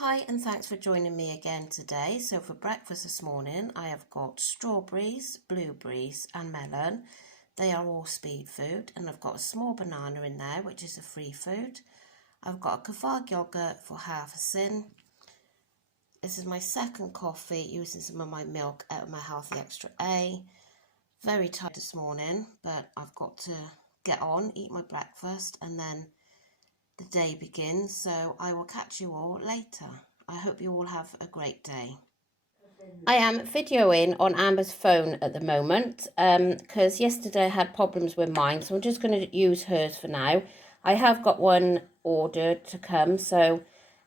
Hi and thanks for joining me again today. So for breakfast this morning I have got strawberries, blueberries and melon. They are all speed food, and I've got a small banana in there which is a free food. I've got a kefir yogurt for half a sin. This is my second coffee using some of my milk out of my Healthy Extra A. Very tired this morning, but I've got to get on, eat my breakfast and then the day begins, so I will catch you all later. I hope you all have a great day. I am videoing on Amber's phone at the moment because yesterday I had problems with mine, so I'm just going to use hers for now. I have got one ordered to come, so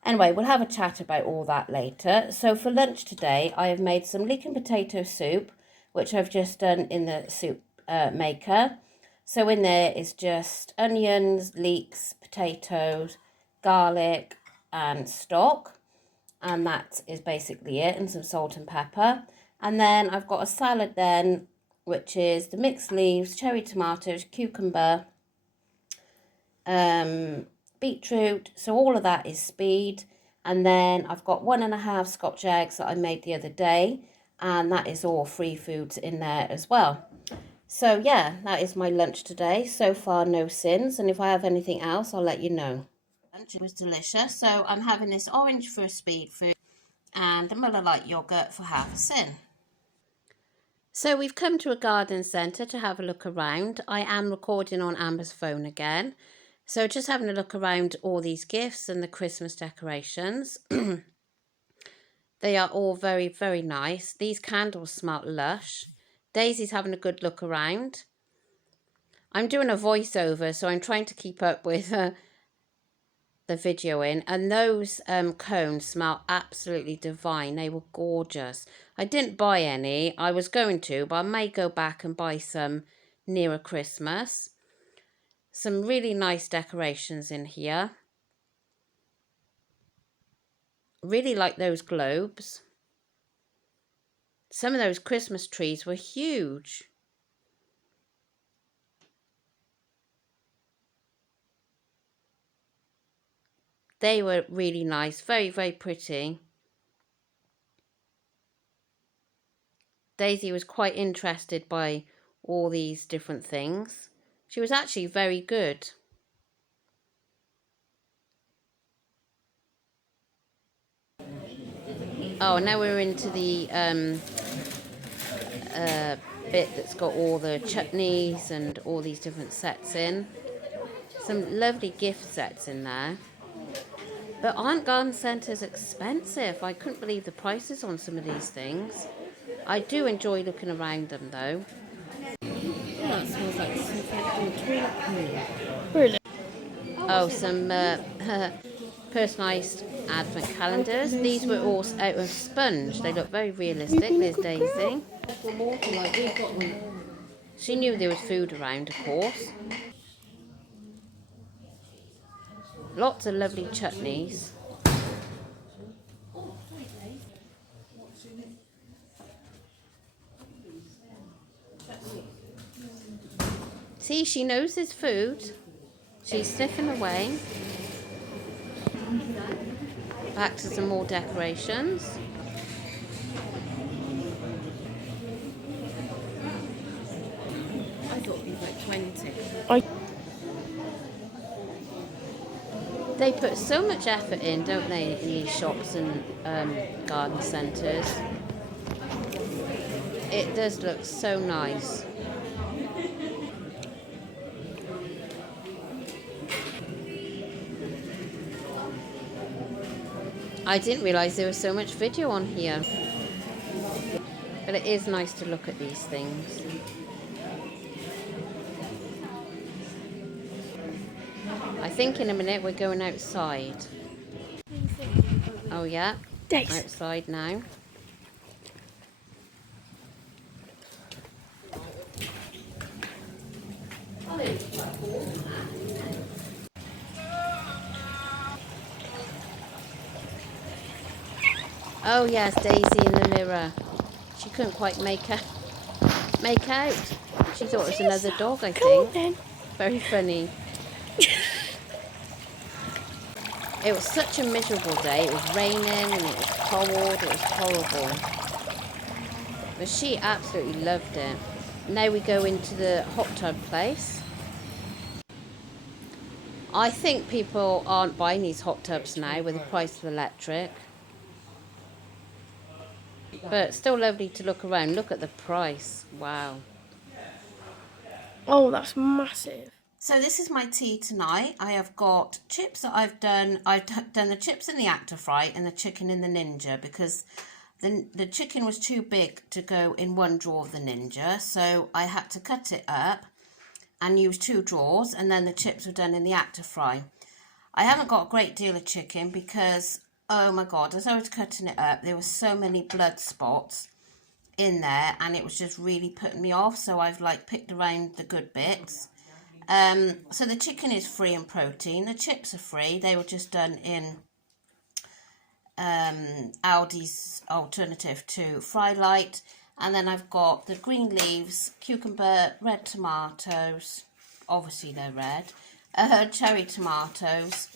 anyway, we'll have a chat about all that later. So for lunch today, I have made some leek and potato soup, which I've just done in the soup maker. So in there is just onions, leeks, potatoes, garlic and stock. And that is basically it, and some salt and pepper. And then I've got a salad then, which is the mixed leaves, cherry tomatoes, cucumber, beetroot. So all of that is speed. And then I've got 1.5 Scotch eggs that I made the other day. And that is all free foods in there as well. So yeah, that is my lunch today. So far, no sins. And if I have anything else, I'll let you know. Lunch was delicious. So I'm having this orange for a speed food and the Muller Light yogurt for half a sin. So we've come to a garden centre to have a look around. I am recording on Amber's phone again. So just having a look around all these gifts and the Christmas decorations. They are all very, very nice. These candles smell lush. Daisy's having a good look around. I'm doing a voiceover, so I'm trying to keep up with the videoing. And those cones smell absolutely divine. They were gorgeous. I didn't buy any. I was going to, but I may go back and buy some nearer Christmas. Some really nice decorations in here. Really like those globes. Some of those Christmas trees were huge. They were really nice, very, very pretty. Daisy was quite interested by all these different things. She was actually very good. Oh, now we're into the bit that's got all the chutneys and all these different sets in. Some lovely gift sets in there. But aren't garden centres expensive? I couldn't believe the prices on some of these things. I do enjoy looking around them though. Oh, that smells like really? Oh, some personalised advent calendars. These were all out of sponge. They look very realistic. There's Daisy. She knew there was food around, of course. Lots of lovely chutneys. See, she knows there's food. She's sniffing away. Back to some more decorations. I thought these were 20. They put so much effort in, don't they, in these shops and garden centres. It does look so nice. I didn't realise there was so much video on here. But it is nice to look at these things. I think in a minute we're going outside. Oh yeah, outside now. Oh yes, Daisy in the mirror. She couldn't quite make out. She thought it was another dog, I think. Very funny. It was such a miserable day. It was raining and it was cold. It was horrible. But she absolutely loved it. Now we go into the hot tub place. I think people aren't buying these hot tubs now with the price of electric. But still lovely to look around. Look at the price. Wow. Oh, that's massive. So this is my tea tonight. I have got chips that I've done. I've done the chips in the Actor Fry and the chicken in the Ninja because the chicken was too big to go in one drawer of the Ninja. So I had to cut it up and use 2 drawers, and then the chips were done in the Actor Fry. I haven't got a great deal of chicken because, oh my God, as I was cutting it up, there were so many blood spots in there and it was just really putting me off. So I've like picked around the good bits. So the chicken is free in protein. The chips are free. They were just done in Aldi's alternative to Fry Light. And then I've got the green leaves, cucumber, red tomatoes. Obviously they're red. Cherry tomatoes.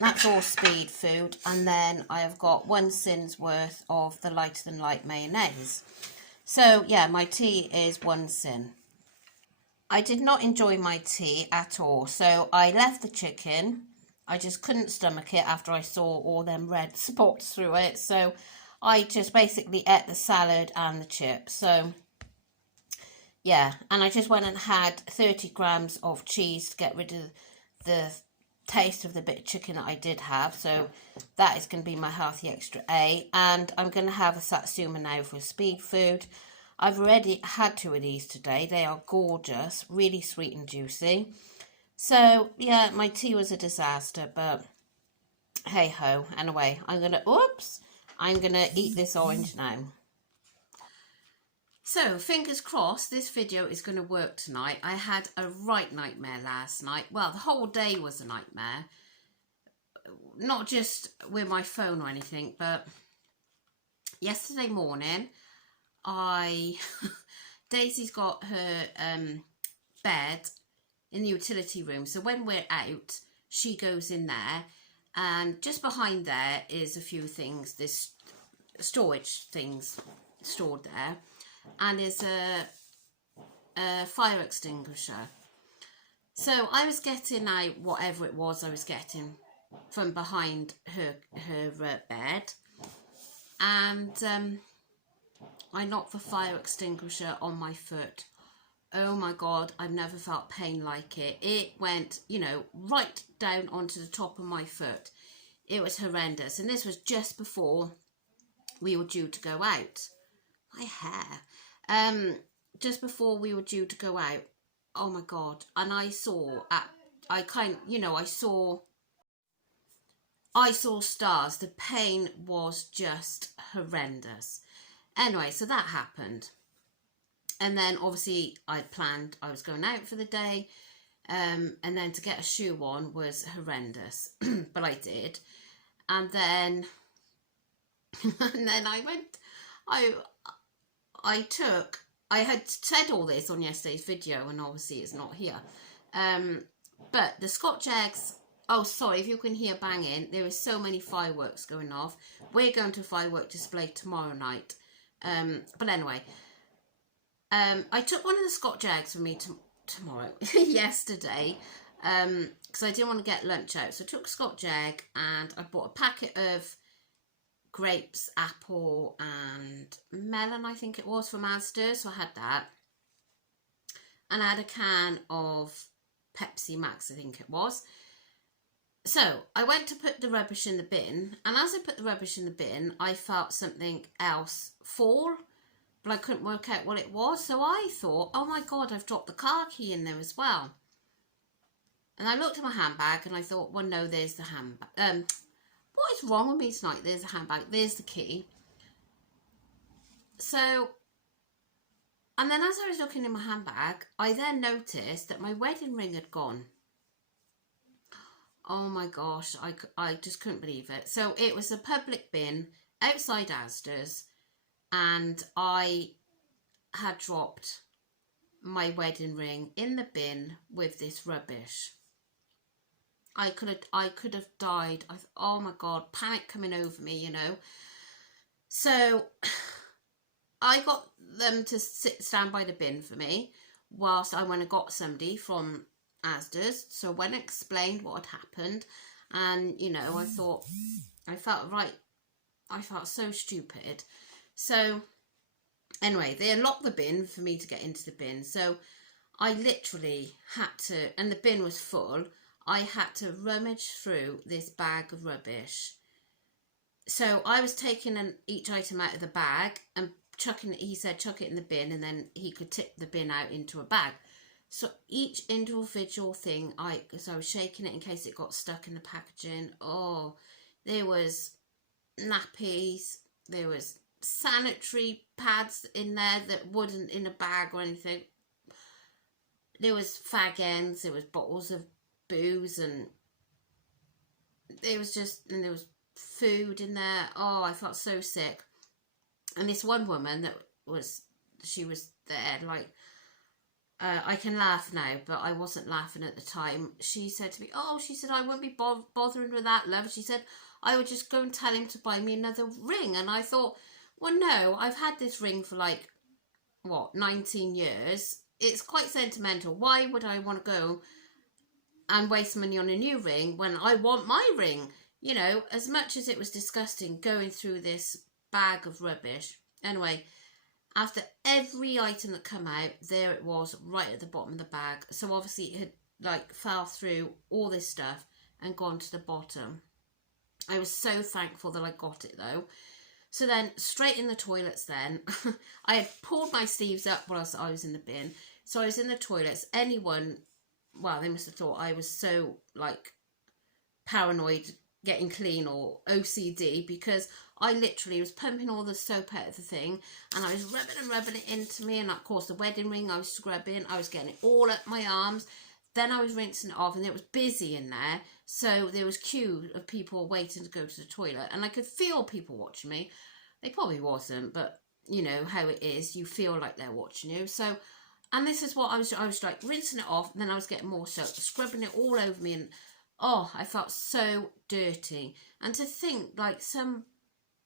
That's all speed food. And then I have got 1 sin's worth of the lighter than light mayonnaise. So yeah, my tea is 1 sin. I did not enjoy my tea at all. So I left the chicken. I just couldn't stomach it after I saw all them red spots through it. So I just basically ate the salad and the chips. So yeah, and I just went and had 30 grams of cheese to get rid of the taste of the bit of chicken that I did have. So that is going to be my healthy extra A. And I'm going to have a satsuma now for speed food. I've already had 2 of these today. They are gorgeous, really sweet and juicy. So yeah, my tea was a disaster, but hey ho. Anyway, I'm going to eat this orange now. So, fingers crossed, this video is going to work tonight. I had a right nightmare last night. Well, the whole day was a nightmare. Not just with my phone or anything, but yesterday morning, Daisy's got her bed in the utility room. So when we're out, she goes in there. And just behind there is a few things, this storage things stored there. And is a fire extinguisher. So I was getting out whatever it was I was getting from behind her bed, and I knocked the fire extinguisher on my foot. Oh my God, I've never felt pain like it. It went, right down onto the top of my foot. It was horrendous, and this was just before we were due to go out. My hair. Just before we were due to go out. Oh my God. And I saw stars. The pain was just horrendous. Anyway, so that happened. And then obviously I planned I was going out for the day. And then to get a shoe on was horrendous. But I did. And then I had said all this on yesterday's video, and obviously it's not here. But the Scotch eggs, oh sorry, if you can hear banging, there is so many fireworks going off. We're going to a firework display tomorrow night. But anyway, I took one of the Scotch eggs with me tomorrow, yesterday, because I didn't want to get lunch out. So I took a Scotch egg and I bought a packet of grapes, apple and melon, I think it was, from Asda. So I had that, and I had a can of Pepsi Max, I think it was. So I went to put the rubbish in the bin, and as I put the rubbish in the bin, I felt something else fall, but I couldn't work out what it was. So I thought, oh my God, I've dropped the car key in there as well. And I looked at my handbag and I thought, well, no, there's the handbag. What is wrong with me tonight? There's the handbag. There's the key. So, and then as I was looking in my handbag, I then noticed that my wedding ring had gone. Oh my gosh, I just couldn't believe it. So it was a public bin outside Asda's, and I had dropped my wedding ring in the bin with this rubbish. I could have died. Oh my God, panic coming over me, you know. So I got them to stand by the bin for me whilst I went and got somebody from Asda's. So I went and explained what had happened, and you know, I thought, I felt so stupid. So anyway, they unlocked the bin for me to get into the bin. So I literally had to, and the bin was full, I had to rummage through this bag of rubbish. So I was taking each item out of the bag and chucking it, he said chuck it in the bin, and then he could tip the bin out into a bag. So each individual thing, so I was shaking it in case it got stuck in the packaging. Oh, there was nappies, there was sanitary pads in there that wasn't in a bag or anything. There was fag ends, there was bottles of booze, and there was food in there. Oh, I felt so sick. And this one woman she was there, like, I can laugh now, but I wasn't laughing at the time. She said to me, she said, I won't be bothering with that, love. She said, I would just go and tell him to buy me another ring. And I thought, well, no, I've had this ring for 19 years. It's quite sentimental. Why would I want to go and waste money on a new ring when I want my ring? You know, as much as it was disgusting going through this bag of rubbish. Anyway, after every item that come out, there it was right at the bottom of the bag. So obviously it had fell through all this stuff and gone to the bottom. I was so thankful that I got it though. So then straight in the toilets then. I had pulled my sleeves up whilst I was in the bin. So I was in the toilets. They must have thought I was so paranoid getting clean or OCD, because I literally was pumping all the soap out of the thing and I was rubbing it into me, and of course the wedding ring I was scrubbing, I was getting it all up my arms. Then I was rinsing it off, and it was busy in there, so there was queue of people waiting to go to the toilet, and I could feel people watching me. They probably wasn't, but you know how it is, you feel like they're watching you. So, and this is what I was rinsing it off, and then I was getting more soap, scrubbing it all over me, and I felt so dirty. And to think some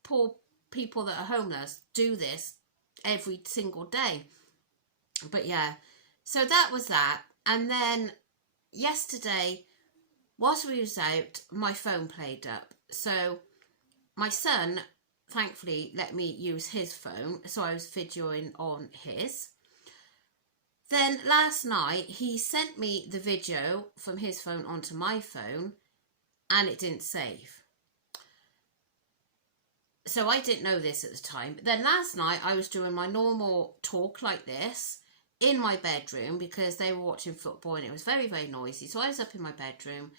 poor people that are homeless do this every single day. But yeah, so that was that. And then yesterday, whilst we was out, my phone played up. So my son thankfully let me use his phone, so I was videoing on his. Then last night he sent me the video from his phone onto my phone, and it didn't save. So I didn't know this at the time. But then last night I was doing my normal talk like this in my bedroom because they were watching football and it was very, very noisy. So I was up in my bedroom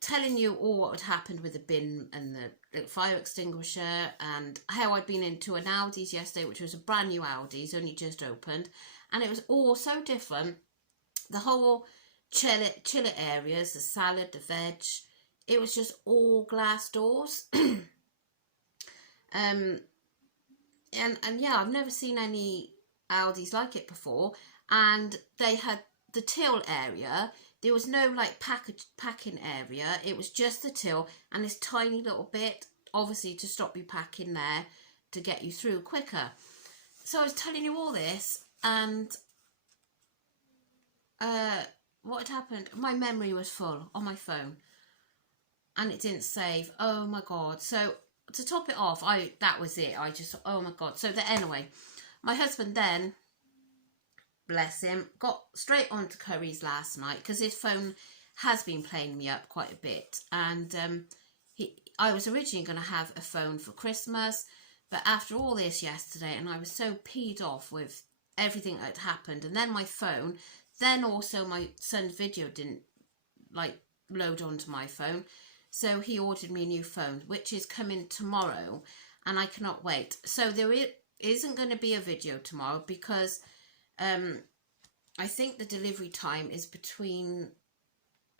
telling you all what had happened with the bin and the fire extinguisher, and how I'd been into an Aldi's yesterday, which was a brand new Aldi's, only just opened, and it was all so different. The whole chiller areas, the salad, the veg, it was just all glass doors. And yeah, I've never seen any Aldi's like it before. And they had the till area. There was no packing area. It was just the till and this tiny little bit, obviously to stop you packing there, to get you through quicker. So I was telling you all this, and what had happened? My memory was full on my phone, and it didn't save. Oh my God! So to top it off, that was it. I just, oh my God! So anyway, my husband then, bless him, got straight onto Curry's last night because his phone has been playing me up quite a bit, and I was originally going to have a phone for Christmas, but after all this yesterday, and I was so peed off with everything that had happened, and then my phone, then also my son's video didn't load onto my phone, so he ordered me a new phone, which is coming tomorrow, and I cannot wait. So there isn't going to be a video tomorrow because I think the delivery time is between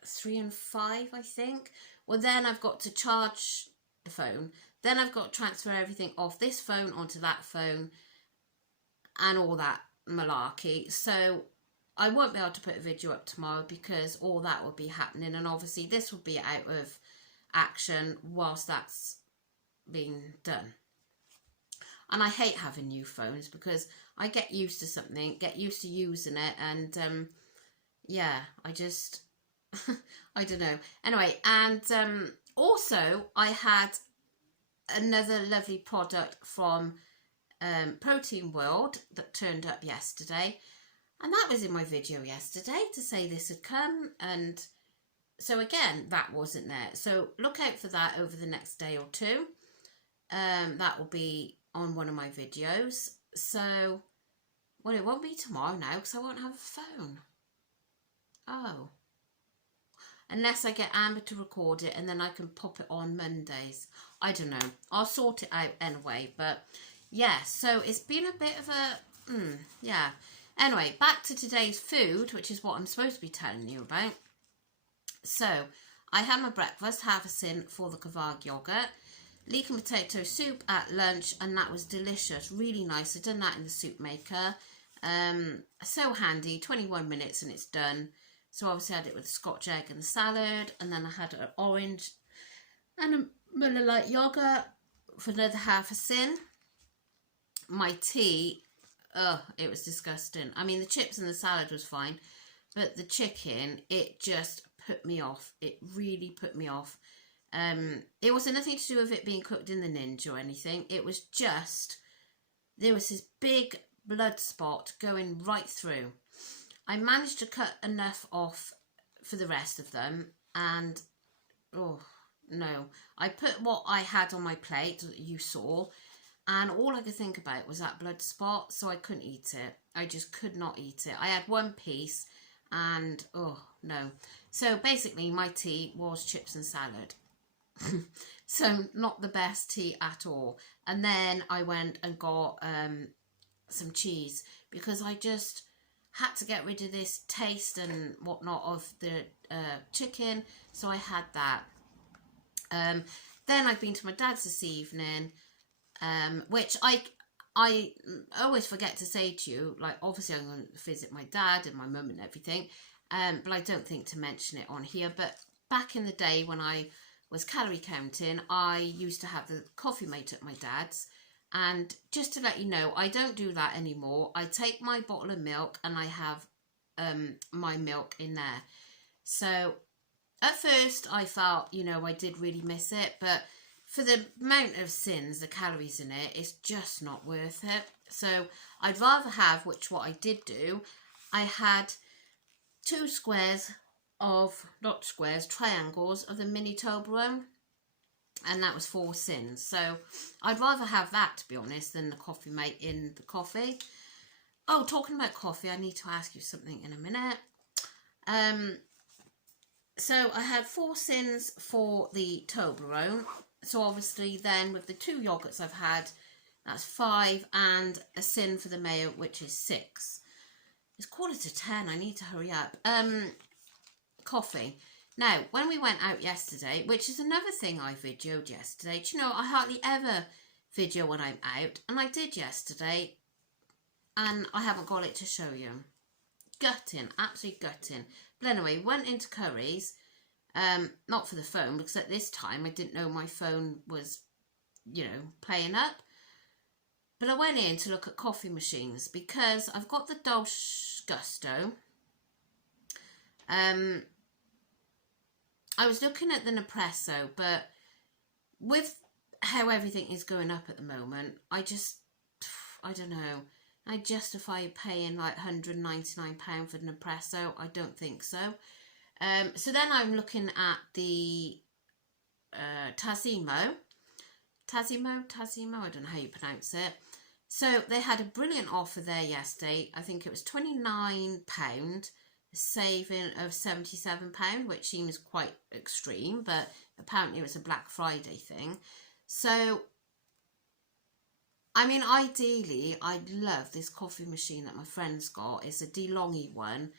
3 and 5, I think. Well, then I've got to charge the phone. Then I've got to transfer everything off this phone onto that phone and all that malarkey. So I won't be able to put a video up tomorrow because all that will be happening, and obviously this will be out of action whilst that's being done. And I hate having new phones because I get used to something, get used to using it, and yeah, I just I don't know. Anyway, and also I had another lovely product from Protein World that turned up yesterday, and that was in my video yesterday to say this had come, and so again that wasn't there, so look out for that over the next day or two. That will be on one of my videos, so well, it won't be tomorrow now because I won't have a phone. Oh, unless I get Amber to record it and then I can pop it on Mondays. I don't know, I'll sort it out anyway. But yeah, so it's been a bit of a yeah. Anyway, back to today's food, which is what I'm supposed to be telling you about. So I had my breakfast, half a sin for the Kvarg yogurt, leek and potato soup at lunch, and that was delicious, really nice. I've done that in the soup maker. So handy, 21 minutes and it's done. So obviously I had it with Scotch egg and salad, and then I had an orange and a Miller Lite yogurt for another half a sin. My tea, it was disgusting. I mean, the chips and the salad was fine, but the chicken, it just put me off. It really put me off. It wasn't nothing to do with it being cooked in the Ninja or anything. It was just, there was this big blood spot going right through. I managed to cut enough off for the rest of them, and oh no, I put what I had on my plate that you saw, and all I could think about was that blood spot, so I couldn't eat it. I just could not eat it. I had one piece and oh no. So basically my tea was chips and salad. So not the best tea at all. And then I went and got some cheese because I just had to get rid of this taste and whatnot of the chicken, so I had that. Then I've been to my dad's this evening, which I always forget to say to you, like obviously I'm going to visit my dad and my mum and everything, but I don't think to mention it on here. But back in the day when I was calorie counting, I used to have the coffee mate at my dad's. And just to let you know, I don't do that anymore. I take my bottle of milk and I have my milk in there. So at first I felt, you know, I did really miss it, but for the amount of sins, the calories in it, it's just not worth it. So I'd rather have, which what I did do, I had 2 squares of, not squares, triangles of the mini Toblerone. And that was 4 sins. So I'd rather have that, to be honest, than the coffee mate in the coffee. Oh, talking about coffee, I need to ask you something in a minute. So I had 4 sins for the Toblerone. So obviously then with the 2 yogurts I've had, that's 5, and a sin for the mayo, which is 6. It's 9:45, I need to hurry up. Coffee. Now, when we went out yesterday, which is another thing I videoed yesterday, do you know, I hardly ever video when I'm out, and I did yesterday, and I haven't got it to show you. Gutting, absolutely gutting. But anyway, went into Curry's, not for the phone, because at this time I didn't know my phone was, you know, playing up. But I went in to look at coffee machines, because I've got the Dolce Gusto. I was looking at the Nespresso, but with how everything is going up at the moment, I don't know. I justify paying like £199 for the Nespresso. I don't think so. So then I'm looking at the Tassimo, I don't know how you pronounce it. So they had a brilliant offer there yesterday. I think it was £29, saving of £77, which seems quite extreme, but apparently it was a Black Friday thing. So I mean, ideally I'd love this coffee machine that my friend's got. It's a DeLonghi one,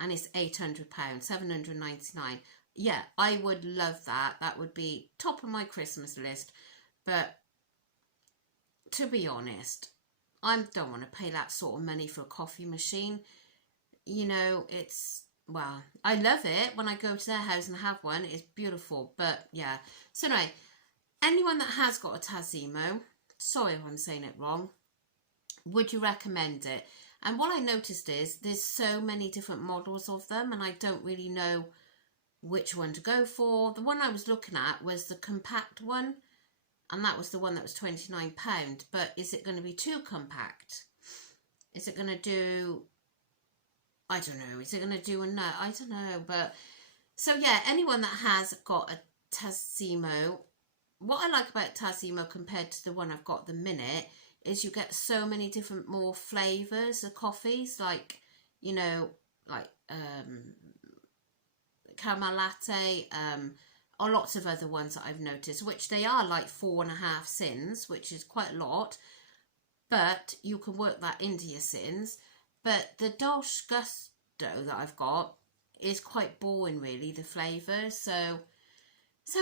and it's £800, £799. Yeah, I would love that. That would be top of my Christmas list. But to be honest, I don't want to pay that sort of money for a coffee machine. you know, well, I love it when I go to their house and have one. It's beautiful, but yeah. So anyway, anyone that has got a Tassimo, sorry if I'm saying it wrong, would you recommend it? And what I noticed is there's so many different models of them, and I don't really know which one to go for. The one I was looking at was the compact one, and that was the one that was £29. But is it going to be too compact? Is it going to do, I don't know, is it going to do a nut? I don't know. But so yeah, anyone that has got a Tassimo, what I like about Tassimo compared to the one I've got at the minute is you get so many different more flavours of coffees, like, you know, like caramel latte, or lots of other ones that I've noticed, which they are like 4.5 sins, which is quite a lot, but you can work that into your sins. But the Dolce Gusto that I've got is quite boring, really, the flavours. So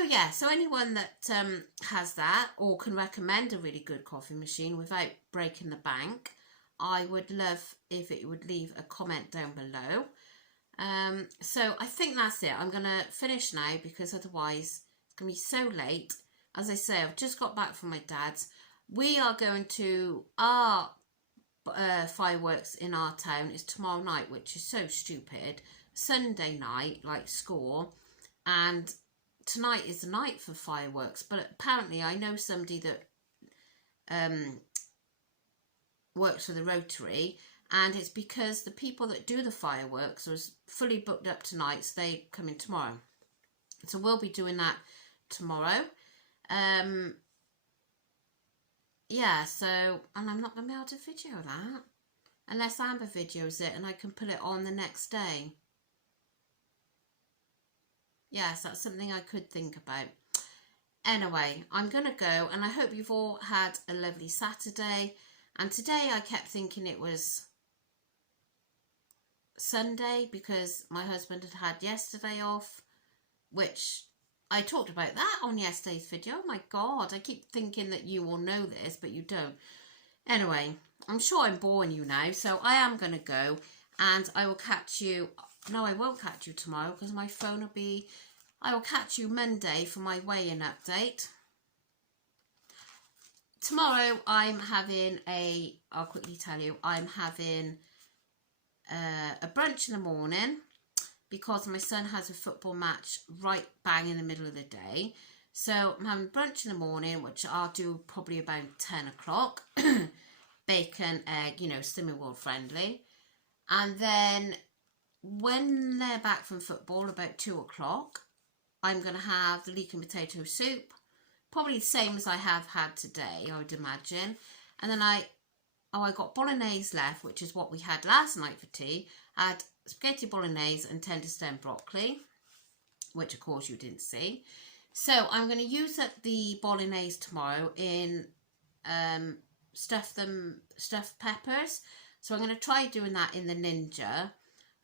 yeah, so anyone that has that or can recommend a really good coffee machine without breaking the bank, I would love if it would leave a comment down below. So I think that's it. I'm going to finish now because otherwise it's going to be so late. As I say, I've just got back from my dad's. We are going to our fireworks in our town is tomorrow night, which is so stupid. Sunday night, like school, and tonight is the night for fireworks. But apparently I know somebody that works for the Rotary, and it's because the people that do the fireworks are fully booked up tonight, so they come in tomorrow. So we'll be doing that tomorrow. Yeah, so, and I'm not going to be able to video that unless Amber videos it and I can put it on the next day. Yes, that's something I could think about. Anyway, I'm going to go, and I hope you've all had a lovely Saturday. And today I kept thinking it was Sunday because my husband had yesterday off, which I talked about that on yesterday's video. Oh my God, I keep thinking that you all know this, but you don't. Anyway, I'm sure I'm boring you now, so I am going to go, and I will catch you. No, I won't catch you tomorrow because my phone will be. I will catch you Monday for my weigh-in update. Tomorrow I'm having I'll quickly tell you, I'm having a brunch in the morning because my son has a football match right bang in the middle of the day. So I'm having brunch in the morning, which I'll do probably about 10 o'clock. Bacon, egg, you know, Slimming World friendly. And then when they're back from football, about 2 o'clock, I'm going to have the leek and potato soup. Probably the same as I have had today, I would imagine. And then I got bolognese left, which is what we had last night for tea. I had spaghetti bolognese and tender stem broccoli, which of course you didn't see. So I'm going to use up the bolognese tomorrow in stuffed peppers. So I'm going to try doing that in the Ninja.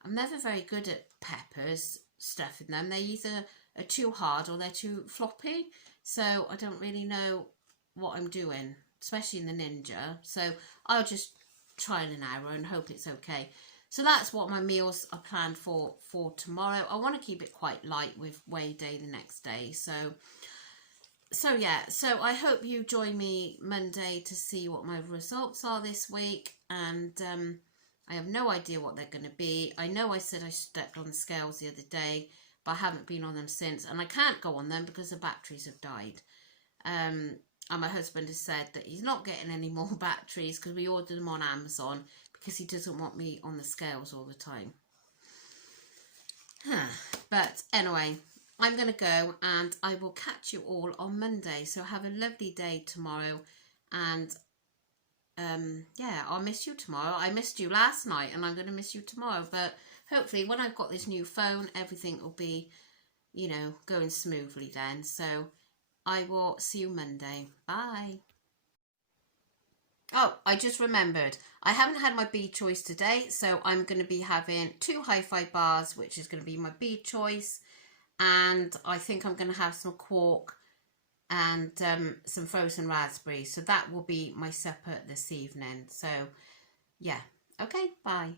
I'm never very good at peppers, stuffing them. They either are too hard or they're too floppy. So I don't really know what I'm doing, especially in the Ninja. So I'll just try an error and hope it's okay. So that's what my meals are planned for tomorrow. I want to keep it quite light with weigh day the next day. So yeah, so I hope you join me Monday to see what my results are this week. And I have no idea what they're going to be. I know I said I stepped on the scales the other day, but I haven't been on them since. And I can't go on them because the batteries have died. And my husband has said that he's not getting any more batteries because we ordered them on Amazon because he doesn't want me on the scales all the time. But anyway, I'm going to go and I will catch you all on Monday. So have a lovely day tomorrow. And yeah, I'll miss you tomorrow. I missed you last night and I'm going to miss you tomorrow. But hopefully when I've got this new phone, everything will be, you know, going smoothly then. So I will see you Monday. Bye. Oh, I just remembered. I haven't had my B choice today, so I'm going to be having 2 hi-fi bars, which is going to be my B choice. And I think I'm going to have some quark and some frozen raspberries. So that will be my supper this evening. So, yeah. Okay, bye.